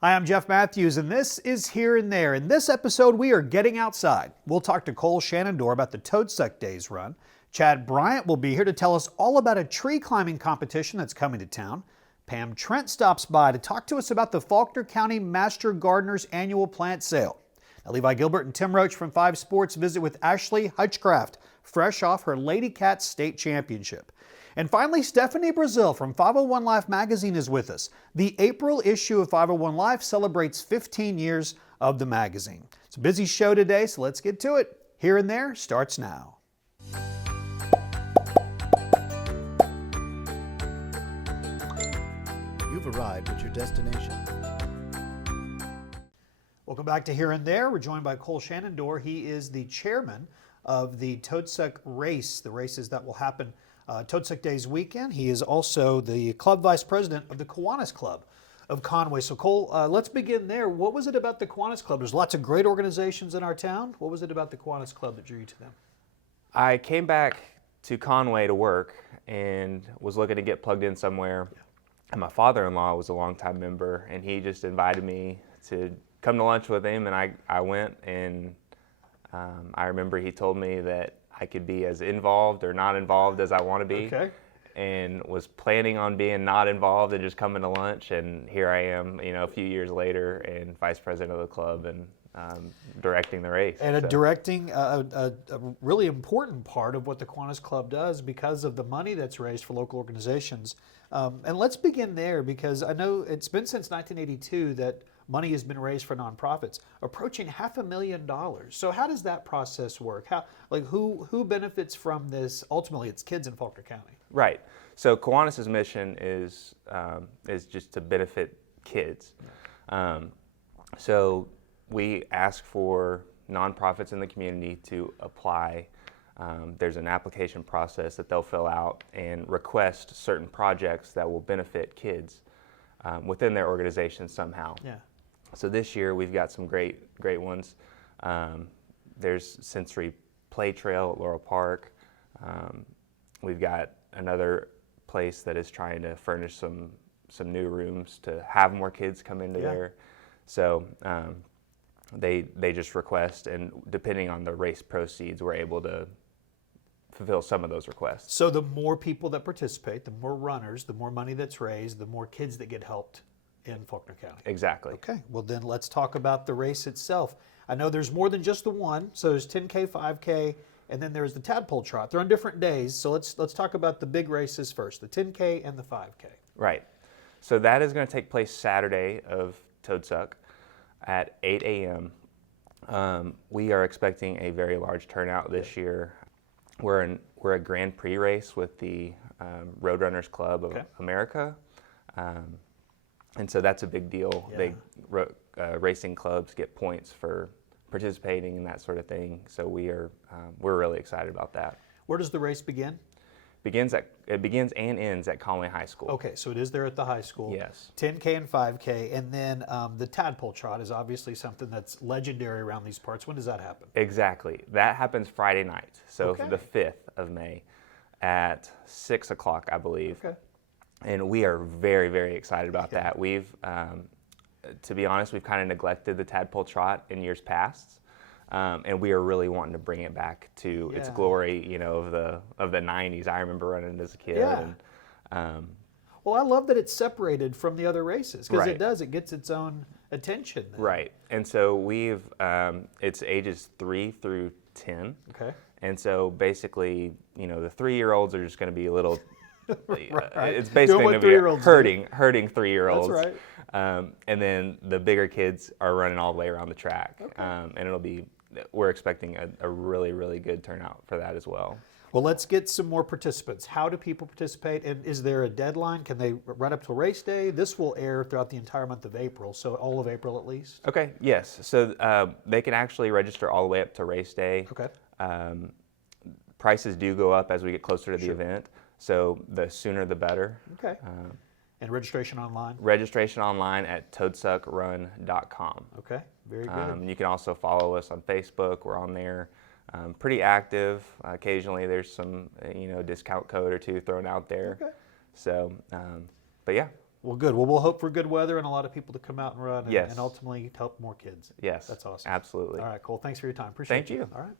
Hi, I'm Jeff Matthews, and this is Here and There. In this episode, we are getting outside. We'll talk to Cole Schanadore about the Toad Suck Daze Run. Chad Bryant will be here to tell us all about a tree climbing competition that's coming to town. Pam Trent stops by to talk to us about the Faulkner County Master Gardners annual plant sale. Now, Levi, Gilbert, and Tim Roach from 5 Sports visit with Ashley Hutchcraft, fresh off her Lady Cats state championship. And finally, Stefanie Brazile from 501 Life magazine is with us. The April issue of 501 Life celebrates 15 years of the magazine. It's a busy show today, so let's get to it. Here and There starts now. You've arrived at your destination. Welcome back to Here and There. We're joined by Cole Schanadore. He is the chairman of the Toad Suck race, the races that will happen Toad Suck Daze weekend. He is also the club vice president of the Kiwanis Club of Conway. So Cole, let's begin there. What was it about the Kiwanis Club? There's lots of great organizations in our town. What was it about the Kiwanis Club that drew you to them? I came back to Conway to work and was looking to get plugged in somewhere. Yeah. And my father-in-law was a longtime member, and he just invited me to come to lunch with him, and I went, and I remember he told me that I could be as involved or not involved as I want to be. Okay. And was planning on being not involved and just coming to lunch. And here I am, a few years later, and vice president of the club and directing the race. And directing a really important part of what the Kiwanis Club does because of the money that's raised for local organizations. And let's begin there, because I know it's been since 1982 that money has been raised for nonprofits, approaching $500,000. So how does that process work? Who benefits from this? Ultimately, it's kids in Faulkner County. Right. So Kiwanis' mission is just to benefit kids. So we ask for nonprofits in the community to apply. There's an application process that they'll fill out and request certain projects that will benefit kids within their organization somehow. Yeah. So this year we've got some great ones. There's Sensory Play Trail at Laurel Park. We've got another place that is trying to furnish some new rooms to have more kids come into there. So they just request, and depending on the race proceeds, we're able to fulfill some of those requests. So the more people that participate, the more runners, the more money that's raised, the more kids that get helped in Faulkner County. Exactly. Okay, well then let's talk about the race itself. I know there's more than just the one, so there's 10K, 5K, and then there's the tadpole trot. They're on different days, so let's talk about the big races first, the 10K and the 5K. Right. So that is going to take place Saturday of Toad Suck at 8 a.m. We are expecting a very large turnout this year. We're a Grand Prix race with the Roadrunners Club of America. And so that's a big deal. Yeah. Racing clubs get points for participating and that sort of thing. So we're really excited about that. Where does the race begin? It begins and ends at Conway High School. Okay, so it is there at the high school. Yes. 10K and 5K, and then the tadpole trot is obviously something that's legendary around these parts. When does that happen? Exactly. That happens Friday night, so the 5th of May at 6 o'clock, I believe. Okay. And we are very, very excited about that. We've, to be honest, we've kind of neglected the tadpole trot in years past, and we are really wanting to bring it back to its glory, of the 90s. I remember running as a kid. Yeah. And, well, I love that it's separated from the other races, because it gets its own attention then. Right. And so we've, it's ages 3 through 10. Okay. And so basically, the 3-year-olds are just going to be a little. Right. It's basically going to be hurting 3-year-olds. That's right. And then the bigger kids are running all the way around the track. Okay. And we're expecting a really, really good turnout for that as well. Well, let's get some more participants. How do people participate? And is there a deadline? Can they run up till race day? This will air throughout the entire month of April, so all of April at least? Okay, yes. So they can actually register all the way up to race day. Okay. Prices do go up as we get closer to the event. So the sooner the better. Okay. And registration online? Registration online at toadsuckrun.com. Okay, very good. You can also follow us on Facebook. We're on there. Pretty active. Occasionally there's some, discount code or two thrown out there. Okay. So, but yeah. Well, good. Well, we'll hope for good weather and a lot of people to come out and run and, Yes. and ultimately help more kids. Yes. That's awesome. Absolutely. All right, Cole. Thanks for your time. Appreciate Thank you. All right.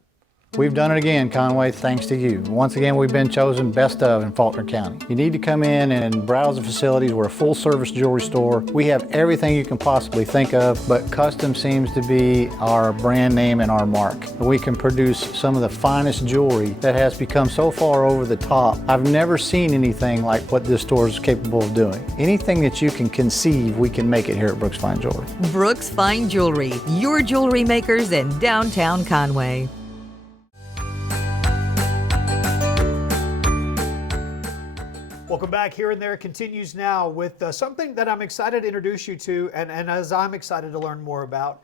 We've done it again, Conway, thanks to you. Once again, we've been chosen best of in Faulkner County. You need to come in and browse the facilities. We're a full-service jewelry store. We have everything you can possibly think of, but custom seems to be our brand name and our mark. We can produce some of the finest jewelry that has become so far over the top. I've never seen anything like what this store is capable of doing. Anything that you can conceive, we can make it here at Brooks Fine Jewelry. Brooks Fine Jewelry, your jewelry makers in downtown Conway. Welcome back. Here and There continues now with something that I'm excited to introduce you to, and as I'm excited to learn more about.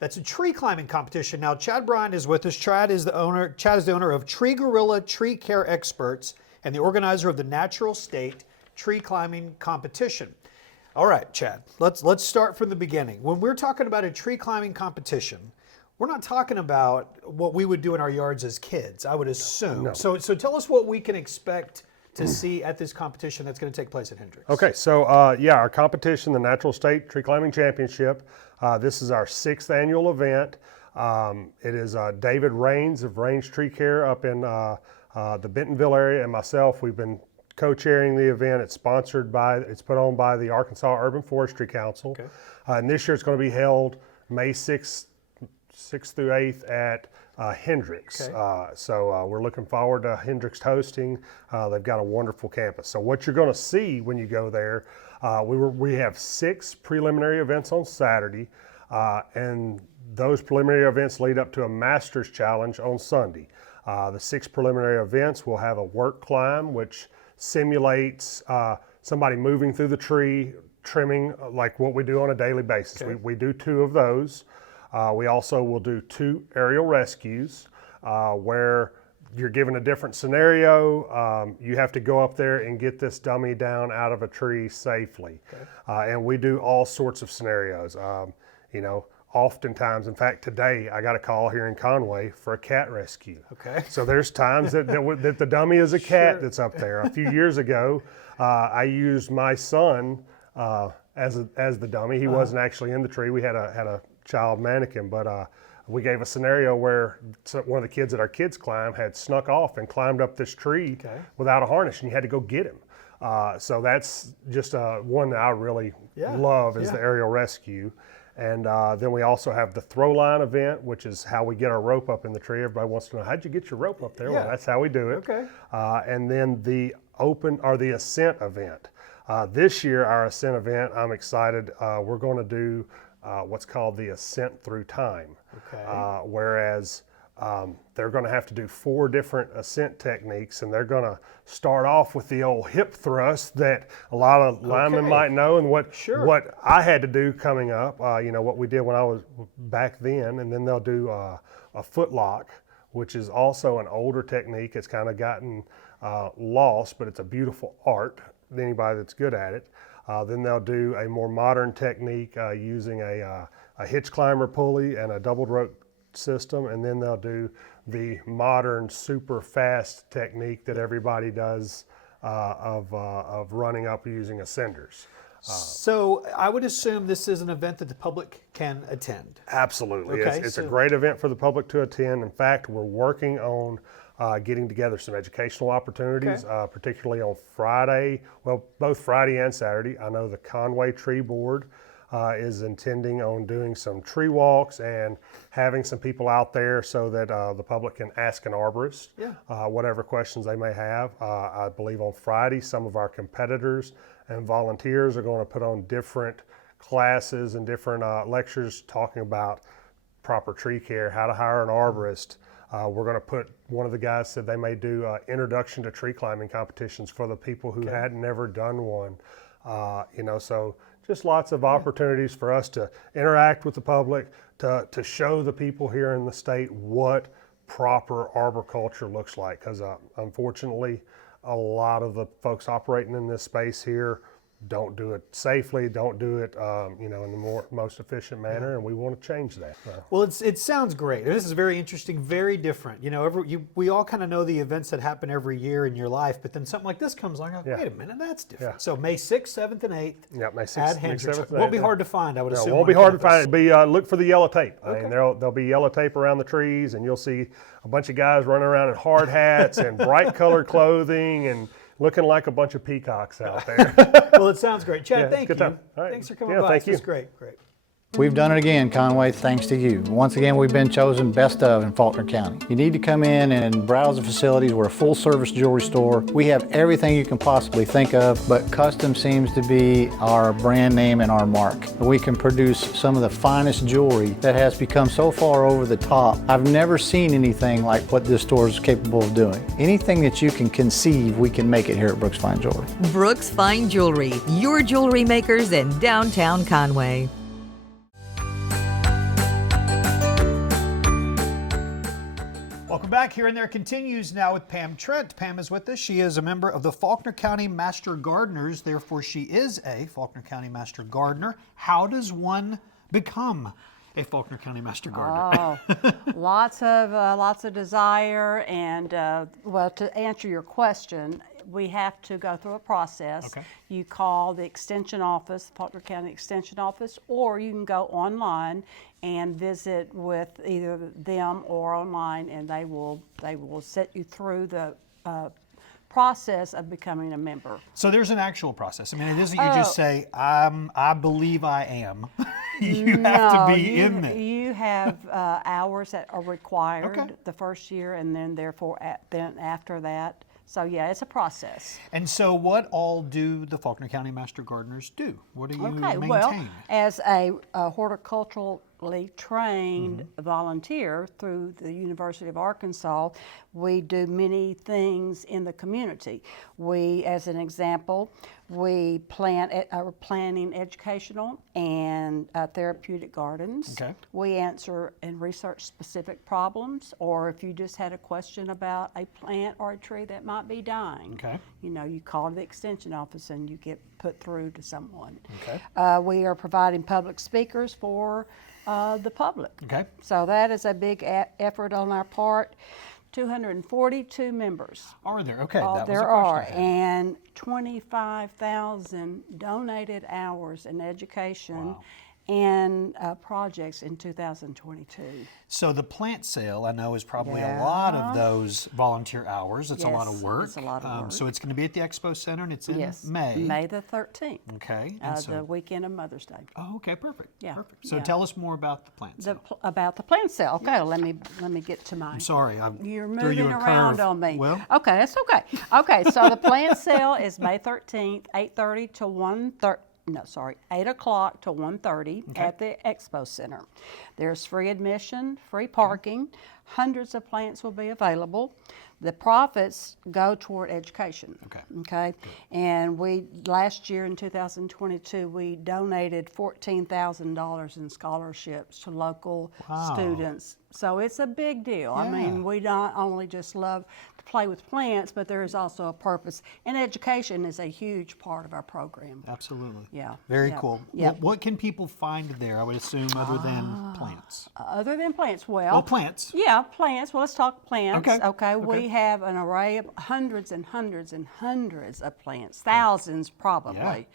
That's a tree climbing competition. Now, Chad Bryant is with us. Chad is the owner of Tree Gorilla Tree Care Experts and the organizer of the Natural State Tree Climbing Competition. All right, Chad, let's start from the beginning. When we're talking about a tree climbing competition, we're not talking about what we would do in our yards as kids, I would assume. No. So tell us what we can expect to see at this competition that's going to take place at Hendricks. Okay, so our competition, the Natural State Tree Climbing Championship, this is our 6th annual event. It is David Raines of Raines Tree Care up in the Bentonville area, and myself. We've been co-chairing the event. It's put on by the Arkansas Urban Forestry Council. Okay. And this year it's going to be held May 6th through 8th at Hendricks. Okay. So we're looking forward to Hendricks hosting. They've got a wonderful campus. So what you're going to see when you go there, we have 6 preliminary events on Saturday, and those preliminary events lead up to a Masters Challenge on Sunday. The 6 preliminary events will have a work climb, which simulates somebody moving through the tree, trimming like what we do on a daily basis. Okay. We do 2 of those. We also will do 2 aerial rescues where you're given a different scenario. You have to go up there and get this dummy down out of a tree safely. Okay. And we do all sorts of scenarios. Oftentimes, in fact, today I got a call here in Conway for a cat rescue. Okay. So there's times that the dummy is a cat Sure. that's up there. A few years ago, I used my son as the dummy. He wasn't actually in the tree. We had a child mannequin, but we gave a scenario where one of the kids at our kids climb had snuck off and climbed up this tree without a harness, and you had to go get him. So that's just one that I really love is the aerial rescue. And then we also have the throw line event, which is how we get our rope up in the tree. Everybody wants to know, how'd you get your rope up there? Yeah. Well, that's how we do it. Okay. And then the ascent event. This year, our ascent event, I'm excited. We're going to do what's called the ascent through time. Okay. Whereas they're going to have to do 4 different ascent techniques, and they're going to start off with the old hip thrust that a lot of linemen might know, and what I had to do coming up, what we did when I was back then, and then they'll do a foot lock, which is also an older technique. It's kind of gotten lost, but it's a beautiful art to anybody that's good at it. Then they'll do a more modern technique using a hitch climber pulley and a double rope system, and then they'll do the modern super fast technique that everybody does of running up using ascenders. So I would assume this is an event that the public can attend. Absolutely. Okay, It's a great event for the public to attend. In fact, we're working on getting together some educational opportunities, particularly on Friday, both Friday and Saturday. I know the Conway Tree Board is intending on doing some tree walks and having some people out there so that the public can ask an arborist whatever questions they may have. I believe on Friday, some of our competitors and volunteers are going to put on different classes and different lectures talking about proper tree care, how to hire an arborist. We're going to put, one of the guys said they may do introduction to tree climbing competitions for the people who hadn't never done one. So just lots of opportunities for us to interact with the public, to show the people here in the state what proper arboriculture looks like. Because unfortunately, a lot of the folks operating in this space here don't do it safely, don't do it, in the most efficient manner, and we want to change that. Well, it sounds great. This is very interesting, very different. We all kind of know the events that happen every year in your life, but then something like this comes along. Like, wait a minute, that's different. Yeah. So May 6th, 7th, and 8th. Yeah, May 6th, at May Hendricks. 7th, and Won't be 8th. hard to find, I would assume. It won't be hard to find. campus. Look for the yellow tape. And there'll be yellow tape around the trees, and you'll see a bunch of guys running around in hard hats and bright colored clothing and looking like a bunch of peacocks out there. Well, it sounds great. Chad, thank good you. time. All right. Thanks for coming Yeah, by. thank This is you. great. We've done it again, Conway, thanks to you. Once again, we've been chosen best of in Faulkner County. You need to come in and browse the facilities. We're a full-service jewelry store. We have everything you can possibly think of, but custom seems to be our brand name and our mark. We can produce some of the finest jewelry that has become so far over the top. I've never seen anything like what this store is capable of doing. Anything that you can conceive, we can make it here at Brooks Fine Jewelry. Brooks Fine Jewelry, your jewelry makers in downtown Conway. Welcome back. Here and There continues now with Pam Trent. Pam is with us. She is a member of the Faulkner County Master Gardeners. Therefore, she is a Faulkner County Master Gardener. How does one become a Faulkner County Master Gardener? Oh, lots of desire, and well, to answer your question, we have to go through a process. Okay. You call the Extension Office, Faulkner County Extension Office, or you can go online and visit with either them or online, and they will set you through the process of becoming a member. So there's an actual process. I mean, it isn't you just say, I believe I am. You have to be in there. You have hours that are required Okay. the first year, and then therefore then after that. So yeah, it's a process. And so what all do the Faulkner County Master Gardeners do? What do you maintain? Well, as a horticulturally trained volunteer through the University of Arkansas, we do many things in the community. We, as an example, we are planning educational and therapeutic gardens. Okay. We answer and research specific problems, or if you just had a question about a plant or a tree that might be dying, Okay. you call the Extension Office and you get put through to someone. Okay. We are providing public speakers for the public. Okay. So that is a big effort on our part. 242 members. Are there? Okay. That was There the question I are, had. and 25,000 donated hours in education Wow. and projects in 2022. So the plant sale, I know, is probably a Yeah. lot of those volunteer hours. It's a lot of Yes, work. it's a lot of work. So it's going to be at the Expo Center, and it's in Yes, May. May the 13th, Okay. And so, the weekend of Mother's Day. oh, okay, perfect. Yeah, Perfect. So yeah. tell us more about the plant sale. About the plant sale. Okay, let me get to mine. I'm sorry, I You're threw you moving a around curve. on me. Well, Okay, that's okay. Okay, so the plant sale is May 13th, 8:30 to 1:30. No, sorry, 8 o'clock to 1:30 at the Expo Center. There's free admission, free parking. Hundreds of plants will be available. The profits go toward education. Okay. Okay. And last year in 2022, we donated $14,000 in scholarships to local students. So it's a big deal. I Yeah. mean, we not only just love to play with plants, but there is also a purpose. And education is a huge part of our program. absolutely. Yeah. Very yeah, cool. Yeah. What can people find there, I would assume, other than plants? Other than plants, Well, plants. Yeah, plants. Well, let's talk plants. Okay. We have an array of hundreds and hundreds and hundreds of plants, thousands probably.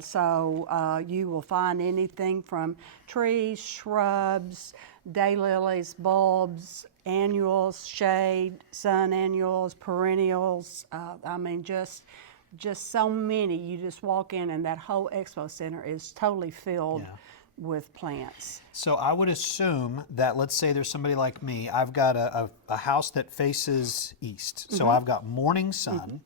So you will find anything from trees, shrubs, daylilies, bulbs, annuals, shade, sun annuals, perennials. I mean, just so many. You just walk in and that whole expo center is totally filled with plants. So I would assume that, let's say there's somebody like me, I've got a house that faces east. So I've got morning sun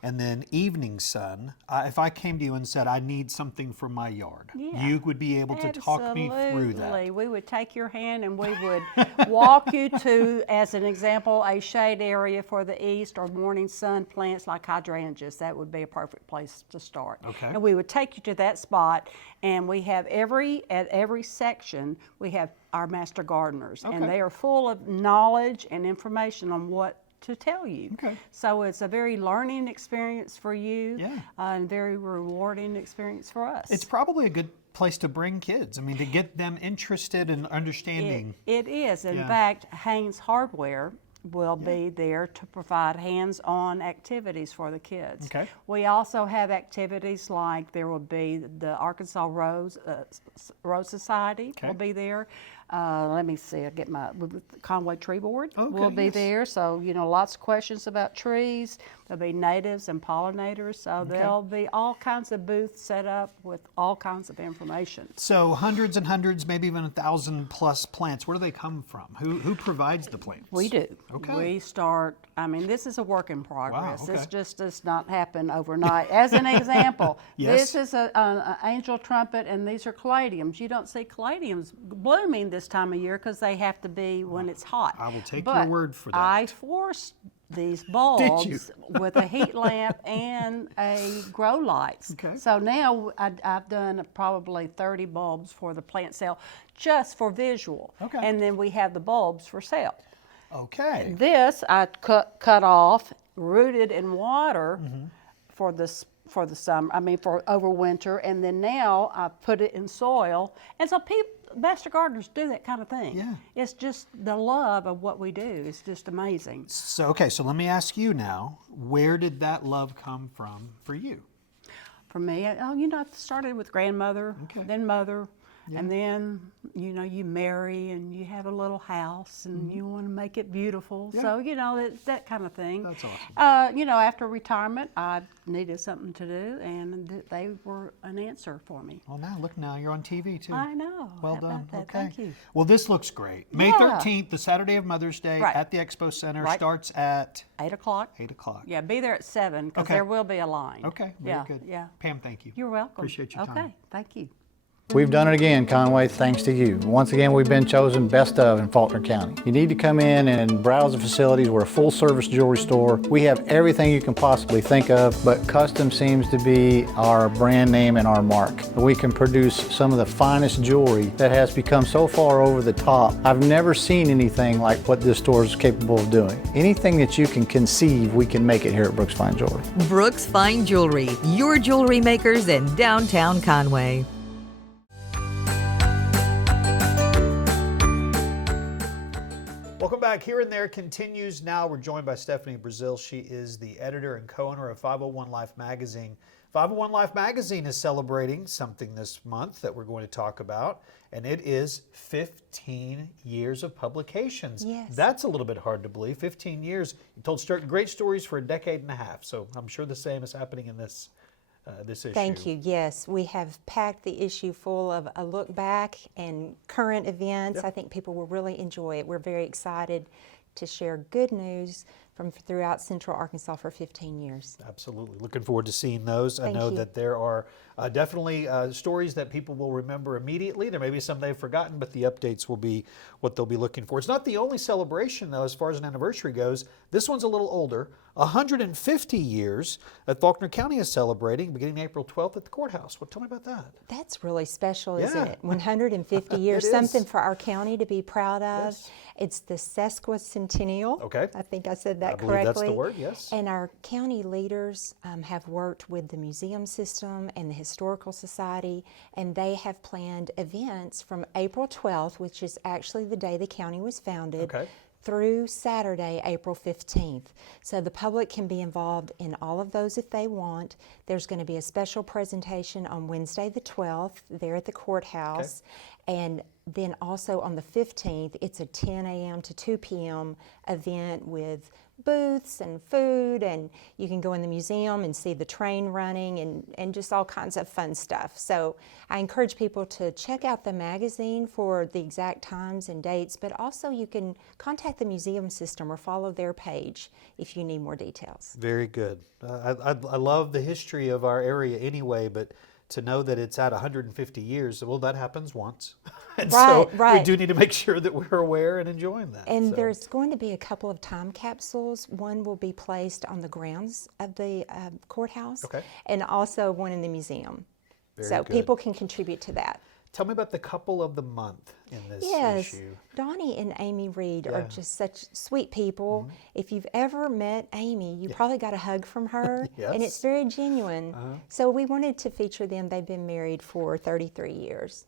and then evening sun. If I came to you and said, I need something for my yard, you would be able to talk me through that. Absolutely. We would take your hand and we would walk you to, as an example, a shade area for the east or morning sun plants like hydrangeas. That would be a perfect place to start. Okay. And we would take you to that spot, and we have at every section, we have our master gardeners, and they are full of knowledge and information on what to tell you. Okay. So it's a very learning experience for you, Yeah. And very rewarding experience for us. It's probably a good place to bring kids. I mean, to get them interested in understanding. It is. In Yeah. fact, Haynes Hardware will be there to provide hands-on activities for the kids. Okay. We also have activities like there will be the Arkansas Rose Society Okay. will be there. Let me see, I get my Conway Tree Board Okay, will be yes. there. So, lots of questions about trees. There'll be natives and pollinators. So there'll be all kinds of booths set up with all kinds of information. So hundreds and hundreds, maybe even 1,000 plus plants. Where do they come from? Who provides the plants? We do. Okay. We start, this is a work in progress. okay. This just does not happen overnight. As an example, Yes. this is an angel trumpet and these are caladiums. You don't see caladiums blooming this time of year because they have to be when it's hot. I will take But your word for that. I forced these bulbs with a heat lamp and a grow lights. Okay. So now I've done probably 30 bulbs for the plant sale just for visual. Okay. And then we have the bulbs for sale. Okay. This I cut off, rooted in water for the summer. For overwinter, and then now I put it in soil. And so Master Gardeners do that kind of thing. Yeah. It's just the love of what we do. It's just amazing. So let me ask you now, where did that love come from for you? For me, I started with grandmother, Okay. then mother, and then, you marry and you have a little house and you want to make it beautiful. Yeah. So, that kind of thing. That's awesome. After retirement, I needed something to do, and they were an answer for me. Well, now you're on TV too. I know. Well How done. about that? Okay. Thank you. Well, this looks great. May Yeah. 13th, the Saturday of Mother's Day Right. at the Expo Center, Right. starts at 8 o'clock. 8 o'clock. Yeah, be there at 7 because Okay. there will be a line. Okay, very Yeah, good. yeah. Pam, thank you. You're welcome. Appreciate your time. Okay, thank you. We've done it again, Conway, thanks to you. Once again, we've been chosen best of in Faulkner County. You need to come in and browse the facilities. We're a full-service jewelry store. We have everything you can possibly think of, but custom seems to be our brand name and our mark. We can produce some of the finest jewelry that has become so far over the top. I've never seen anything like what this store is capable of doing. Anything that you can conceive, we can make it here at Brooks Fine Jewelry. Brooks Fine Jewelry, your jewelry makers in downtown Conway. Welcome back. Here and There continues now. We're joined by Stefanie Brazile. She is the editor and co-owner of 501 Life magazine. 501 Life magazine is celebrating something this month that we're going to talk about, and it is 15 years of publications. Yes. That's a little bit hard to believe. 15 years. You told great stories for a decade and a half, so I'm sure the same is happening in this issue. Thank you. Yes, we have packed the issue full of a look back and current events. Yep. I think people will really enjoy it. We're very excited to share good news from throughout Central Arkansas for 15 years. Absolutely. Looking forward to seeing those. I Thank know you. that there are definitely stories that people will remember immediately. There may be some they've forgotten, but the updates will be what they'll be looking for. It's not the only celebration, though, as far as an anniversary goes. This one's a little older. 150 years that Faulkner County is celebrating beginning April 12th at the courthouse. Well, tell me about that. That's really special, isn't Yeah. it? 150 years, It is. something for our county to be proud of. Yes. It's the sesquicentennial. Okay. I think I said that I believe correctly. that's the word, yes. And our county leaders have worked with the museum system and the Historical Society, and they have planned events from April 12th, which is actually the day the county was founded, Okay. through Saturday, April 15th. So the public can be involved in all of those if they want. There's going to be a special presentation on Wednesday the 12th there at the courthouse. And then also on the 15th, it's a 10 a.m. to 2 p.m. event with booths and food, and you can go in the museum and see the train running and just all kinds of fun stuff. So I encourage people to check out the magazine for the exact times and dates, but also you can contact the museum system or follow their page if you need more details. Very good. I love the history of our area anyway, but to know that it's at 150 years, well, that happens once. And so we Right. do need to make sure that we're aware and enjoying that. And So, there's going to be a couple of time capsules. One will be placed on the grounds of the courthouse, Okay. and also one in the museum. Very So good. people can contribute to that. Tell me about the couple of the month in this Yes, issue. Donnie and Amy Reed are just such sweet people. Mm-hmm. If you've ever met Amy, you probably got a hug from her, and it's Yes. very genuine. So we wanted to feature them. They've been married for 33 years.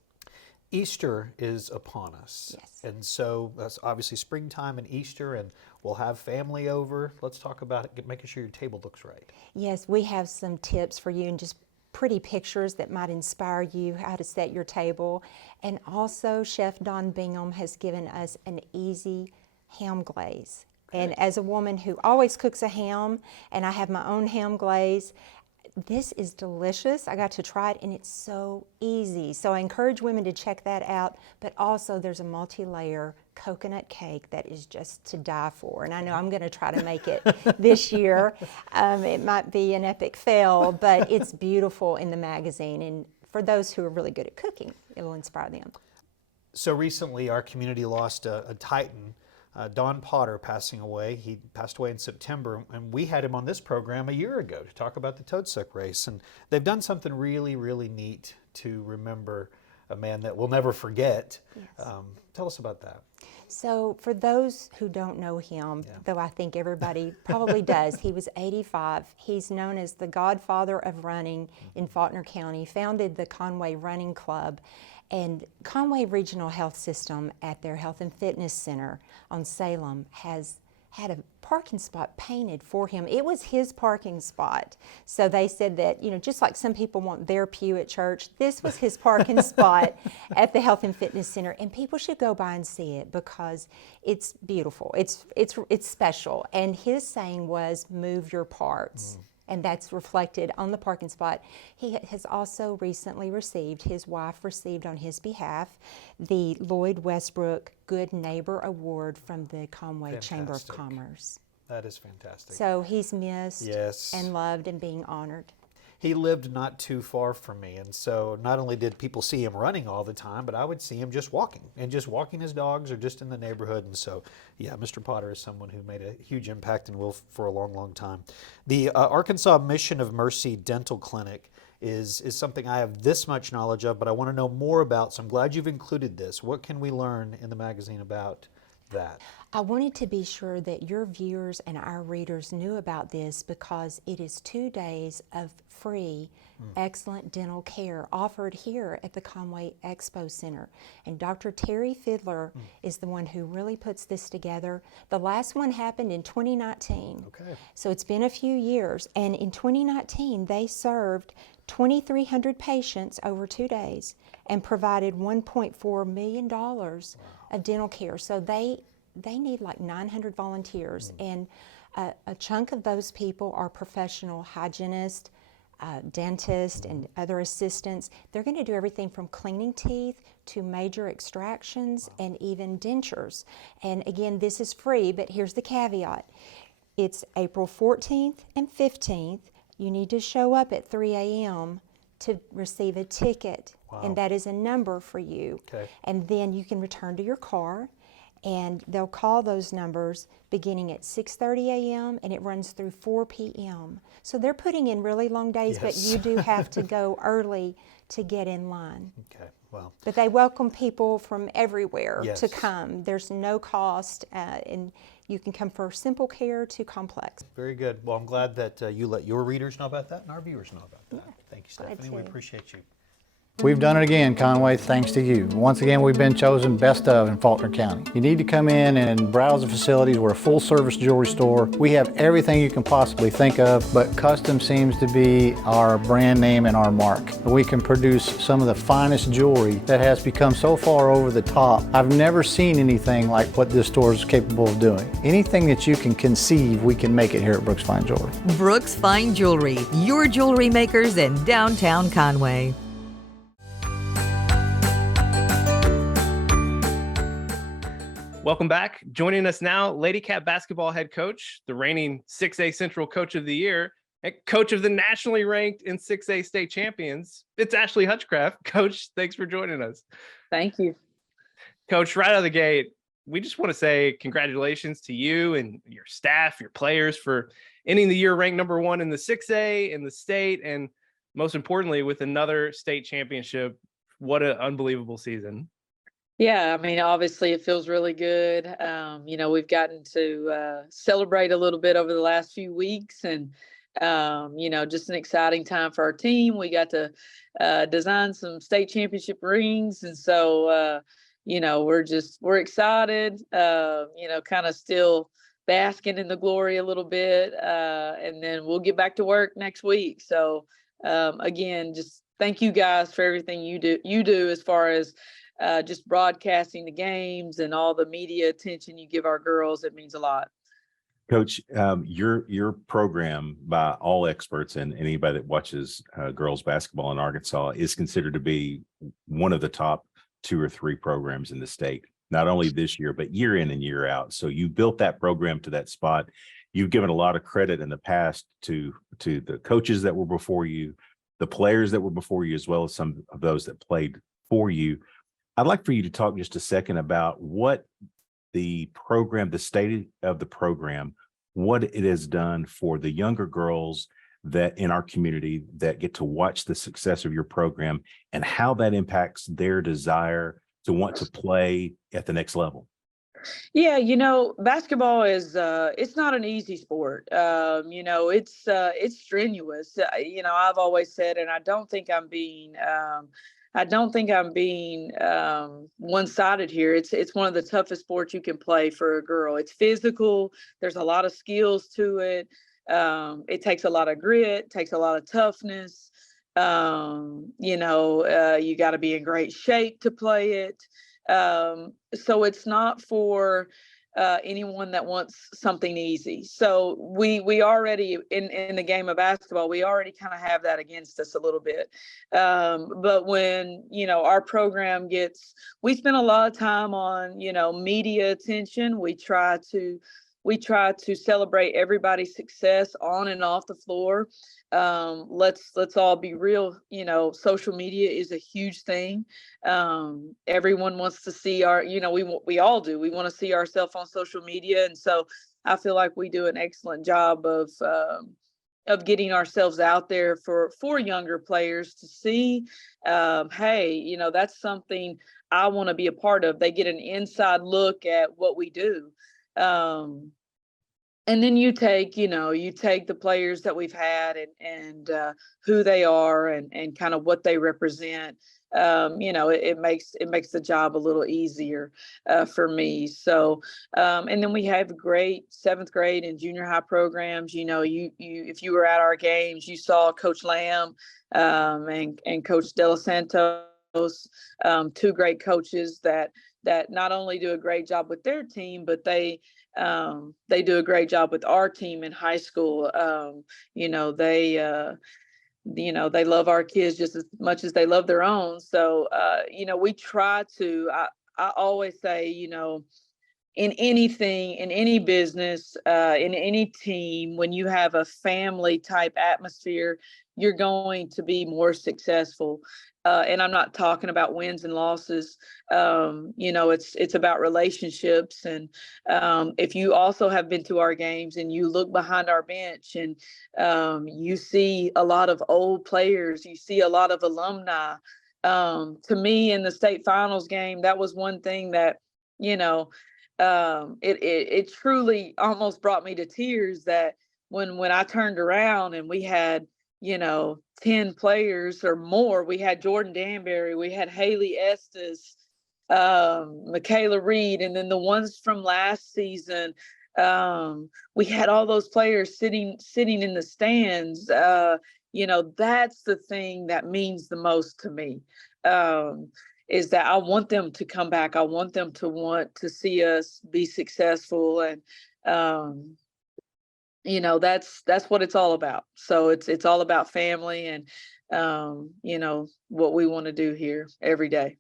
Easter is upon us. Yes. And so that's obviously springtime and Easter, and we'll have family over. Let's talk about it, making sure your table looks right. Yes, we have some tips for you and just pretty pictures that might inspire you how to set your table. And also, Chef Don Bingham has given us an easy ham glaze. And as a woman who always cooks a ham, and I have my own ham glaze, this is delicious. I got to try it, and it's so easy. So I encourage women to check that out. But also, there's a multi-layer coconut cake that is just to die for. And I know I'm going to try to make it this year. It might be an epic fail, but it's beautiful in the magazine. And for those who are really good at cooking, it will inspire them. So recently, our community lost a titan, Don Potter, passing away. He passed away in September, and we had him on this program a year ago to talk about the Toad Suck race. And they've done something really, really neat to remember a man that we'll never forget. Yes. Tell us about that. So for those who don't know him, though I think everybody probably does, he was 85. He's known as the godfather of running in Faulkner County, founded the Conway Running Club. And Conway Regional Health System at their Health and Fitness Center on Salem has had a parking spot painted for him. It was his parking spot. So they said that, you know, just like some people want their pew at church, this was his parking spot at the Health and Fitness Center. And people should go by and see it because it's beautiful. It's special. And his saying was, move your parts. And that's reflected on the parking spot. He has also recently received, his wife received on his behalf, the Lloyd Westbrook Good Neighbor Award from the Conway Chamber of Fantastic. Commerce. That is fantastic. So he's missed Yes. and loved and being honored. He lived not too far from me, and so not only did people see him running all the time, but I would see him just walking his dogs or just in the neighborhood. And so, yeah, Mr. Potter is someone who made a huge impact and will for a long, long time. The Arkansas Mission of Mercy Dental Clinic is something I have this much knowledge of, but I want to know more about, so I'm glad you've included this. What can we learn in the magazine about that? I wanted to be sure that your viewers and our readers knew about this because it is 2 days of free, excellent dental care offered here at the Conway Expo Center. And Dr. Terry Fiddler is the one who really puts this together. The last one happened in 2019. Okay. So it's been a few years. And in 2019, they served 2,300 patients over 2 days and provided $1.4 million of dental care. So they need like 900 volunteers, and a chunk of those people are professional hygienists, dentists, and other assistants. They're going to do everything from cleaning teeth to major extractions and even dentures. And again, this is free, but here's the caveat. It's April 14th and 15th. You need to show up at 3 a.m. to receive a ticket, and that is a number for you. Okay. And then you can return to your car, and they'll call those numbers beginning at 6:30 a.m. and it runs through 4 p.m. So they're putting in really long days, but Yes. you do have to go early to get in line. Okay, well, But they welcome people from everywhere Yes. to come. There's no cost, and you can come for simple care to complex. very good. Well, I'm glad that you let your readers know about that and our viewers know about that. Thank you, glad Stefanie. We to. appreciate you. We've done it again, Conway, thanks to you. Once again, we've been chosen best of in Faulkner County. You need to come in and browse the facilities. We're a full-service jewelry store. We have everything you can possibly think of, but custom seems to be our brand name and our mark. We can produce some of the finest jewelry that has become so far over the top. I've never seen anything like what this store is capable of doing. Anything that you can conceive, we can make it here at Brooks Fine Jewelry. Brooks Fine Jewelry, your jewelry makers in downtown Conway. Welcome back. Joining us now, Lady Cat basketball head coach, the reigning 6A Central Coach of the Year, and coach of the nationally ranked and 6A state champions. It's Ashley Hutchcraft. Coach, thanks for joining us. Thank you. Coach, right out of the gate, we just want to say congratulations to you and your staff, your players for ending the year ranked number 1 in the 6A in the state, and most importantly, with another state championship what an unbelievable season. Yeah, I mean, obviously it feels really good. We've gotten to celebrate a little bit over the last few weeks, and just an exciting time for our team. We got to design some state championship rings, and so we're excited. Kind of still basking in the glory a little bit, and then we'll get back to work next week. So again, just thank you guys for everything you do as far as just broadcasting the games and all the media attention you give our girls. It means a lot. Coach, your program, by all experts and anybody that watches girls basketball in Arkansas, is considered to be one of the top 2 or 3 programs in the state, not only this year, but year in and year out. So you built that program to that spot. You've given a lot of credit in the past to the coaches that were before you, the players that were before you, as well as some of those that played for you. I'd like for you to talk just a second about what the program, the state of the program, what it has done for the younger girls that in our community that get to watch the success of your program, and how that impacts their desire to want to play at the next level. Yeah, basketball is it's not an easy sport. It's strenuous. I've always said, and I don't think I'm being one-sided here. It's one of the toughest sports you can play for a girl. It's physical. There's a lot of skills to it. It takes a lot of grit, takes a lot of toughness. You got to be in great shape to play it. So it's not for anyone that wants something easy. So we already in the game of basketball, we already kind of have that against us a little bit. But when, our program we spend a lot of time on, media attention. We try to celebrate everybody's success on and off the floor. Let's all be real. Social media is a huge thing. Everyone wants to see we all do. We want to see ourselves on social media. And so I feel like we do an excellent job of getting ourselves out there for younger players to see, hey, that's something I want to be a part of. They get an inside look at what we do. And then you take the players that we've had and who they are and kind of what they represent. It makes the job a little easier for me. So, and then we have great 7th grade and junior high programs. If you were at our games, you saw Coach Lamb and Coach De Los Santos, 2 great coaches that not only do a great job with their team, but they do a great job with our team in high school. They love our kids just as much as they love their own. So, we try to, I always say, in anything, in any business, in any team, when you have a family type atmosphere, you're going to be more successful. And I'm not talking about wins and losses. It's about relationships. And if you also have been to our games and you look behind our bench and you see a lot of old players, you see a lot of alumni. To me, in the state finals game, that was one thing that, it truly almost brought me to tears, that when I turned around and we had 10 players or more. We had Jordan Danbury, we had Haley Estes, Michaela Reed, and then the ones from last season. We had all those players sitting in the stands. That's the thing that means the most to me. Is that I want them to come back. I want them to want to see us be successful, and that's what it's all about. So it's all about family and what we want to do here every day.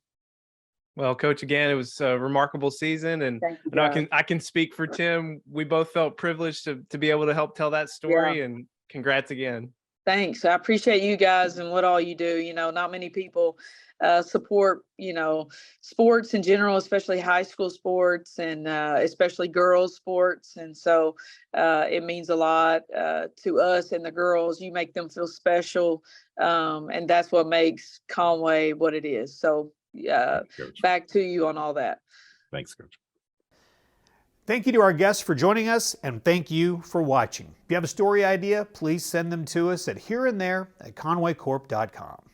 Well, Coach, again, it was a remarkable season, and I can speak for Tim. We both felt privileged to be able to help tell that story, and congrats again. Thanks. I appreciate you guys and what all you do. Not many people support, sports in general, especially high school sports and especially girls sports. And so it means a lot to us and the girls. You make them feel special. And that's what makes Conway what it is. So back to you on all that. Thanks, Coach. Thank you to our guests for joining us, and thank you for watching. If you have a story idea, please send them to us at hereandthere@conwaycorp.com.